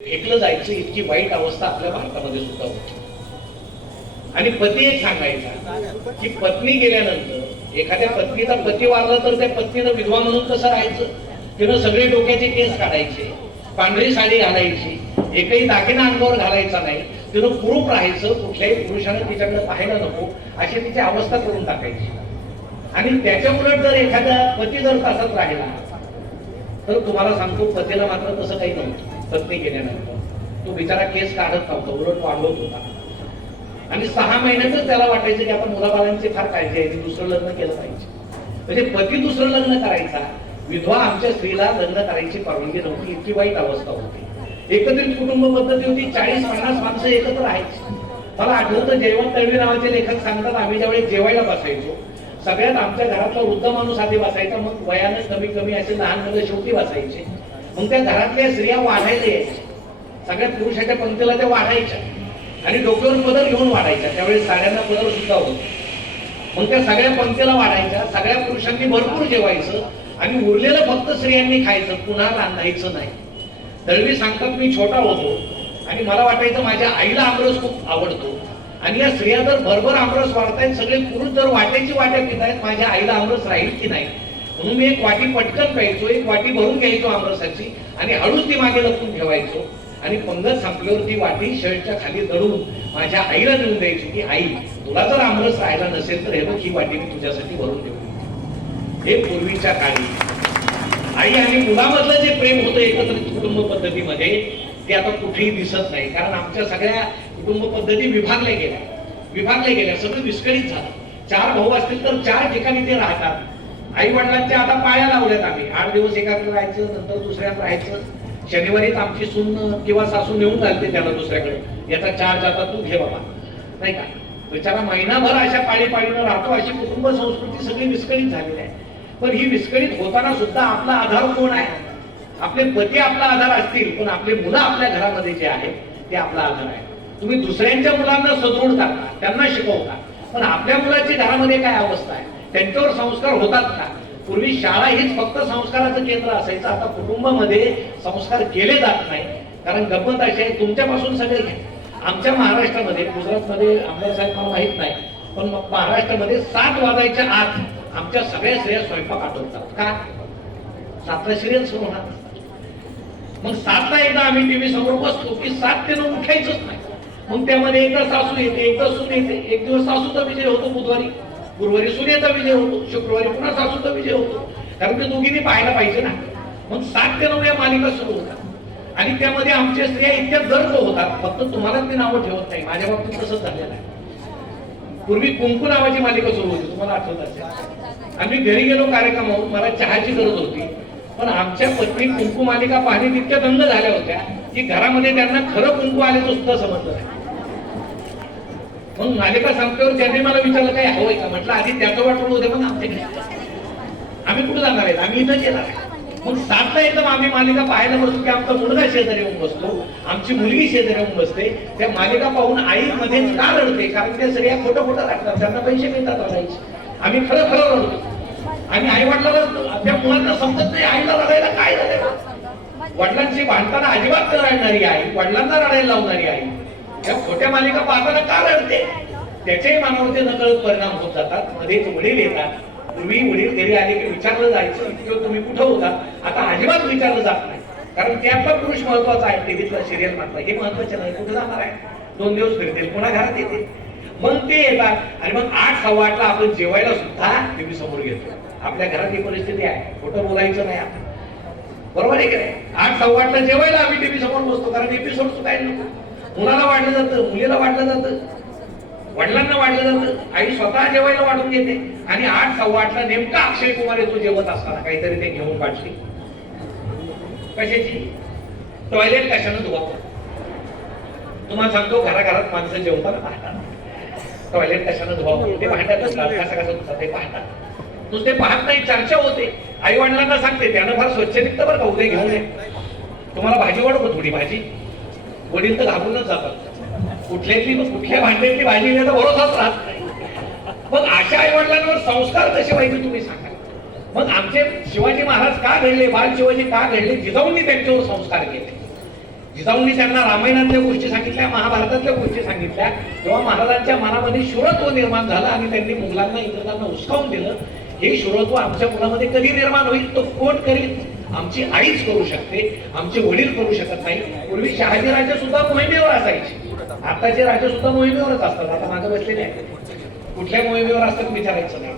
एकलं जायचं इतकी वाईट अवस्था आपल्या भारतामध्ये सुद्धा होती. आणि पती एक सांगायचा की पत्नी गेल्यानंतर एखाद्या पत्नीचा पती वारला तर त्या पत्नीनं विधवा म्हणून कसं राहायचं? तिनं सगळे डोक्याचे केस काढायचे पांढरी साडी घालायची एकही दागिना अंगावर घालायचा नाही तिनं कुरूप राहायचं कुठल्याही पुरुषानं तिच्याकडे पाहायला नको अशी तिची अवस्था करून टाकायची. आणि त्याच्या उलट जर एखादा पती जर तसाच राहिला तर तुम्हाला सांगतो पतीला मात्र तसं काही नव्हतं. पत्नी गेल्यानंतर तो बिचारा केस काढत नव्हता उलट वाढवत होता. आणि सहा महिन्यातच त्याला वाटायचं की आपण मुलाबाळांची फार काळजी आहे दुसरं लग्न केलं पाहिजे. म्हणजे पती दुसरं लग्न करायचा विधवा आमच्या स्त्रीला लग्न करायची परवानगी नव्हती इतकी वाईट अवस्था होती. एकत्रित कुटुंब पद्धती होती चाळीस पन्नास माणसं एकत्र राहायची मला आठवतं जेवण तळवी नावाचे लेखक सांगतात आम्ही ज्यावेळी जेवायला बसायचो सगळ्यात आमच्या घरातला वृद्ध माणूस आधी बसायचा मग वयानं कमी कमी असे लहान मुलं शेवटी बसायचे. मग त्या घरातल्या स्त्रिया वाढायला यायच्या सगळ्या पुरुषाच्या पंक्तीला त्या वाढायच्या. आणि डोक्यावर पदर घेऊन वाढायच्या. त्यावेळेस साड्यांना पदर सुद्धा होत. मग त्या सगळ्या पंक्तीला वाढायच्या. सगळ्या पुरुषांनी भरपूर जेवायचं. आणि उरलेलं फक्त स्त्रियांनी खायचं. पुन्हा रांधायचं नाही. दळवी सांगतात मी छोटा होतो. आणि मला वाटायचं माझ्या आईला आमरस खूप आवडतो. आणि या स्त्रिया जर भरभर आमरस वाढतायत सगळे पुरुष जर वाट्याची वाट्या पितायत माझ्या आईला आमरस राहील की नाही? म्हणून मी एक वाटी पटकन प्यायचो एक वाटी भरून घ्यायचो आमरसाची आणि हळूच ती मागे लपून ठेवायचो. आणि पंगत संपल्यावर ती वाटी शर्टच्या खाली दडून माझ्या आईला देऊन द्यायची की आई तुला जर आमरस राहायला नसेल तर हे बघ ही वाटी मी तुझ्यासाठी भरून ठेवली. हे पूर्वीच्या काळी आई आणि मुलामधलं जे प्रेम होतं एकत्रित कुटुंब पद्धतीमध्ये ते आता कुठेही दिसत नाही. कारण आमच्या सगळ्या कुटुंब पद्धती विभागल्या गेल्या. विभागल्या गेल्या सगळं विस्कळीत झालं. चार भाऊ असतील तर चार ठिकाणी ते राहतात. आई वडिलांच्या आता पाया लावल्यात आम्ही. आठ दिवस एकाकडे राहायचं नंतर दुसऱ्यात राहायचं. शनिवारीच आमची सून किंवा सासू नेऊन घालते त्याला दुसऱ्याकडे. याचा चार्ज आता तू घे बाबा. नाही का? बिचारा महिनाभर अशा पाळीपाळीनं राहतो अशी कुटुंब संस्कृती सगळी विस्कळीत झालेली आहे. पण ही विस्कळीत होताना सुद्धा आपला आधार कोण आहे? आपले पती आपला आधार असतील पण आपले मुलं आपल्या घरामध्ये जे आहेत ते आपला आधार आहे तुम्ही दुसऱ्यांच्या मुलांना सदृढ करता त्यांना शिकवता. पण आपल्या मुलाची घरामध्ये काय अवस्था आहे? त्यांच्यावर संस्कार होतात का? पूर्वी शाळा हीच फक्त संस्काराचं केंद्र असायचं. आता कुटुंबामध्ये संस्कार केले जात नाही. कारण गंमत अशी आहे तुमच्यापासून सगळे घ्या. आमच्या महाराष्ट्रामध्ये गुजरातमध्ये आमदार साहेब मला माहीत नाही पण मग महाराष्ट्रामध्ये सात वाजायच्या आत आमच्या सगळ्या स्त्रिया स्वयंपाक आठवतात. का? सातला सिरियल सुरू होणार. मग सातला एकदा आम्ही टीव्ही समोर बसतो की सात ते नऊ उठायचंच नाही. मग त्यामध्ये एकदा सासू येते एकदा सून येते. एक दिवस सासूचा विजय होतो बुधवारी. गुरुवारी सूर्याचा विजय होतो शुक्रवारी पुन्हा सासूचा विजय होतो. कारण ते दोघींनी पाहायला पाहिजे ना. मग सात ते नऊ या मालिका सुरू होतात. आणि त्यामध्ये आमच्या स्त्रिया इतक्या दर्द होतात. फक्त तुम्हाला ते नावं ठेवत नाही. माझ्या बाबतीत तसंच झालेलं आहे. पूर्वी कुंकू नावाची मालिका सुरू होती. तुम्हाला आठवत असेल. आम्ही घरी गेलो कार्यक्रमावर. मला चहाची गरज होती. पण आमच्या पत्नी कुंकू मालिका पाहणे तितक्या दंग झाल्या होत्या की घरामध्ये त्यांना खरं कुंकू आल्याचं सुद्धा समजलं नाही मग मालिका संपल्यावर त्यांनी मला विचारलं काय हवंय का? म्हटलं आधी त्याचं वाटून होतं पण आमच्या घरी आम्ही कुठे जाणार आहेत आम्ही इथं येणार मग सातला एकदम आम्ही मालिका पाहायला बसतो की आमचा मुलगा शेजारी येऊन बसतो आमची मुलगी शेजारी येऊन बसते. त्या मालिका पाहून आई मध्ये का रडते? कारण त्या सगळ्या खोटं खोटं लागतात त्यांना पैसे मिळतात रडायचे. आम्ही खरं खरं रडतो. आणि आई वडिलांना त्या मुलांना समजत नाही आईला रडायला काय झालं वडिलांची भांडताना अजिबात न रडणारी आई वडिलांना रडायला लावणारी आई. या छोट्या मालिका पाहताना का रडते? त्याच्याही मनावरती नकळत परिणाम होत जातात. मध्येच वडील येतात. पूर्वी वडील घरी आले की विचारलं जायचं किंवा तुम्ही कुठं होता? आता अजिबात विचारलं जात नाही. कारण त्यातला पुरुष महत्त्वाचा आहे. टीव्हीतला सिरियल मात्र हे महत्वाचं नाही कुठं जाणार आहे? दोन दिवस फिरतील पुन्हा घरात येतील. मग ते येतात आणि मग आठ सव्वा आठला आपण जेवायला सुद्धा टीव्ही समोर घेतो. आपल्या घरात ही परिस्थिती आहे. खोटं बोलायचं नाही आपण. बरोबर आहे की नाही? आठ सव्वा आठला जेवायला आम्ही टीव्ही समोर बसतो. कारण एपिसोड सुद्धा नको. मुलाला वाढलं जातं? मुलीला वाढलं जातं? वडिलांना वाढलं जातं? आई स्वतः जेवायला वाढून घेते. आणि आठ सव्वा आठला नेमका अक्षय कुमार येतो जेवत असताना. काहीतरी ते घेऊन पाठली कशाची? टॉयलेट कशानं धुवा? तुम्हाला सांगतो घराघरात माणसं जेवताना पाहतात टॉयलेट कशानं धुवा? ते पाहतातच कसं ते पाहतात. नुसते पाहत नाही चर्चा होते. आई वडिलांना सांगते त्यानं फार स्वच्छ निघतं बरं का उद्या घेऊन ये. तुम्हाला भाजी वाढवतो थोडी भाजी? वडील तर घाबरूनच जातात. कुठल्यातली कुठल्या भांड्यातली भाजी तर भरोसाच राहत नाही. मग अशा आई वडिलांवर संस्कार कसे पाहिजे तुम्ही सांगा. मग आमचे शिवाजी महाराज का घडले बाल शिवाजी का घडले जिजाऊंनी त्यांच्यावर संस्कार केले. जिजाऊंनी त्यांना रामायणातल्या गोष्टी सांगितल्या महाभारतातल्या गोष्टी सांगितल्या. तेव्हा महाराजांच्या मनामध्ये शुरत्व निर्माण झालं आणि त्यांनी मुघलांना इंग्रजांना उचकावून दिलं. हे शुरत्व आमच्या मुलामध्ये कधी निर्माण होईल तो कोण करेल? आमची आईच करू शकते आमचे वडील करू शकत नाही. पूर्वी शहाजी राजे सुद्धा मोहिमेवर असायचे. आताचे राजे सुद्धा मोहिमेवरच असतात. आता मागे बसलेले आहेत. कुठल्या मोहिमेवर असतात विचारायचं नाही.